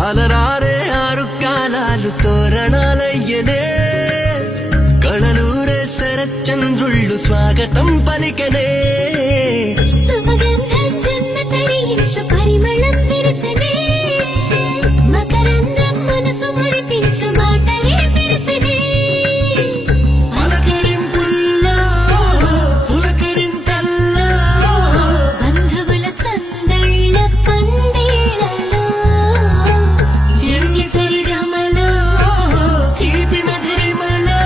అలరారే ఆరు కాలాలు తోరణాలయ్యనే కళలూరే శరచంద్రుళ్ళు స్వాగతం పలికనే పరిమళం విరసనే మకరందం మనసు మురిపించు మాటలే విరసనే పలకరింపుల్లో పులకరింతల్లో బంధువుల సందళ్ళ పందిళ్ళలో ఎన్ని సరిగమలో తీపి మధురిమలో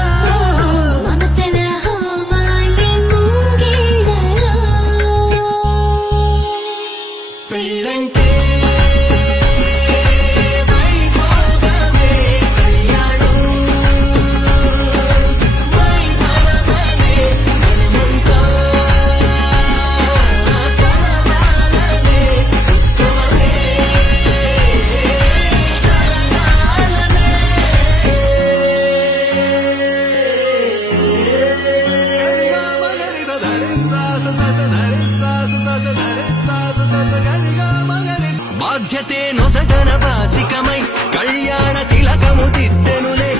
మమతల హోమాలే ముంగిళ్ళలో పెళ్ళంటే బాధ్యతే నొసగన వాసికమై కళ్యాణ తిలకము దిద్దెనులే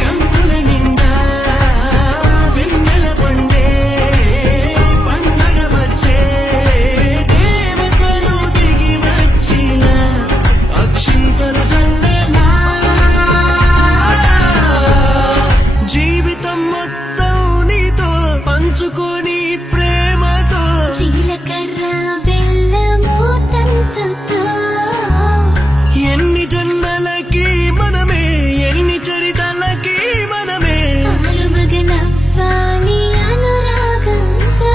కన్నుల నిండా వెన్నెల పండే పండగ వచ్చే దేవతలు దిగి వచ్చిన అక్షింతలు చల్లేలా జీవితం మొత్తం నీతో పంచుకొని ప్రేమతో జీలకర్ర బెల్లము తంతుతో ఎన్ని జన్మలకి మనమే ఎన్ని చరితలకి మనమే ఆలుమగలవ్వాలి అనురాగంతో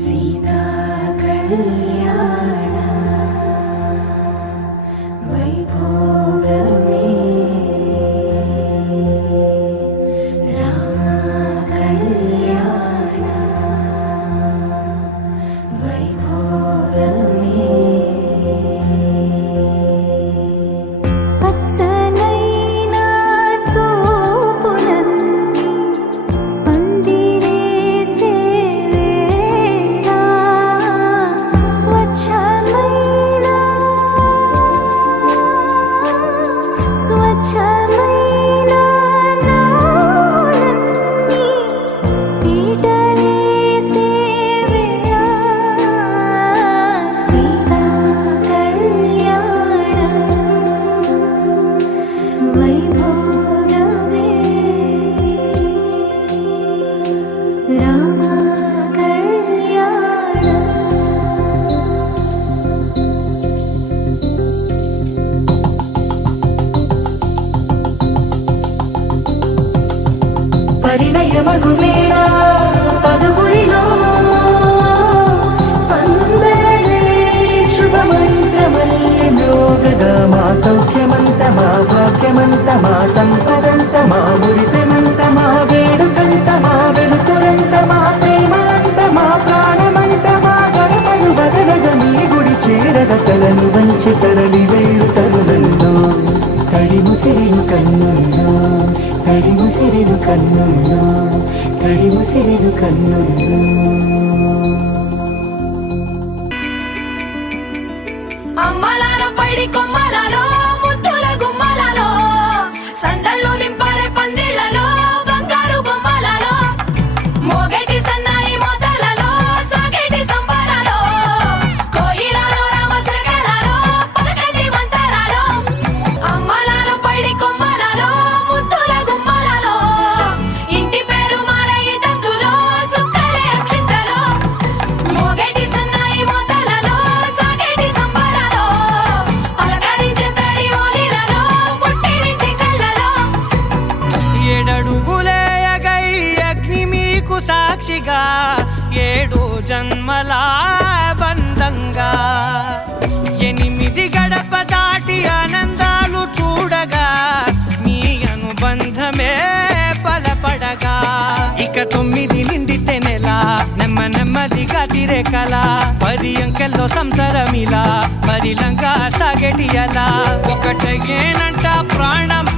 సీతా కళ్యాణ వైభోగమే రామ కళ్యాణ వైభోగమే పచ్చనైనా చూపులన్నీ పందిరేసే వేళ స్వచ్ఛమైన నాలన్నీ పీటలేసే వేళ సీతా కళ్యాణ వైభోగమే రామ కళ్యాణ పరిణయమగు వేళ పదుగురిలో స్పందనలే శుభమంత్రమల్లి మ్రోగగా మా సౌఖ్యమంత మా భాగ్యమంత మా సంపదంత మా మురిపెమంత మా వేడుకంత మా వెలుతురంత మా ప్రేమంత మా ప్రాణమంత మా గడపను వదలగ మీ గుడి చేరగ తలను వంచి తరలి వెళ్ళు తరుణంలో తడి ముసిరిను కన్నుల్లో తడి ముసిరిను కన్నుల్లో తడి ముసిరిను కన్నుల్లో అమ్మలాల పైడి కొమ్మలలో ముద్దుల గుమ్మలలో సందళ్ళు నింపారే పందిళ్లలో బంగారు బొమ్మలలో మోగేటి సన్నాయి మొదలలో సాగేటి సంబరాలో కోయిలలో రామశకలలో పలకండి మంతరాలో అమ్మలాల పైడి కొమ్మలలో ముద్దుల గుమ్మలలో ఇంటి పేరు మారయి తంతులో చుక్కలే అక్షింతలో మోగేటి సన్నాయి మొదలలో సాగేటి సంబరాలో పలకరించే తడి ఓలిలలో పుట్టినింటి కళ్ళలో ఏడడుగులే ఎగై అగ్ని మీకు సాక్షిగా ఏడు జన్మల బంధంగా 8 గడప దాటి ఆనందాలు చూడగా మీ అనుబంధమే బలపడగా ఇక 9 నిండితే నెల నెమ్మదిగా తిరేకల 10 అంకెల్లో సంసారమిలా పరిలంగా సాగేటి అలా ఒకటేనంట ప్రాణం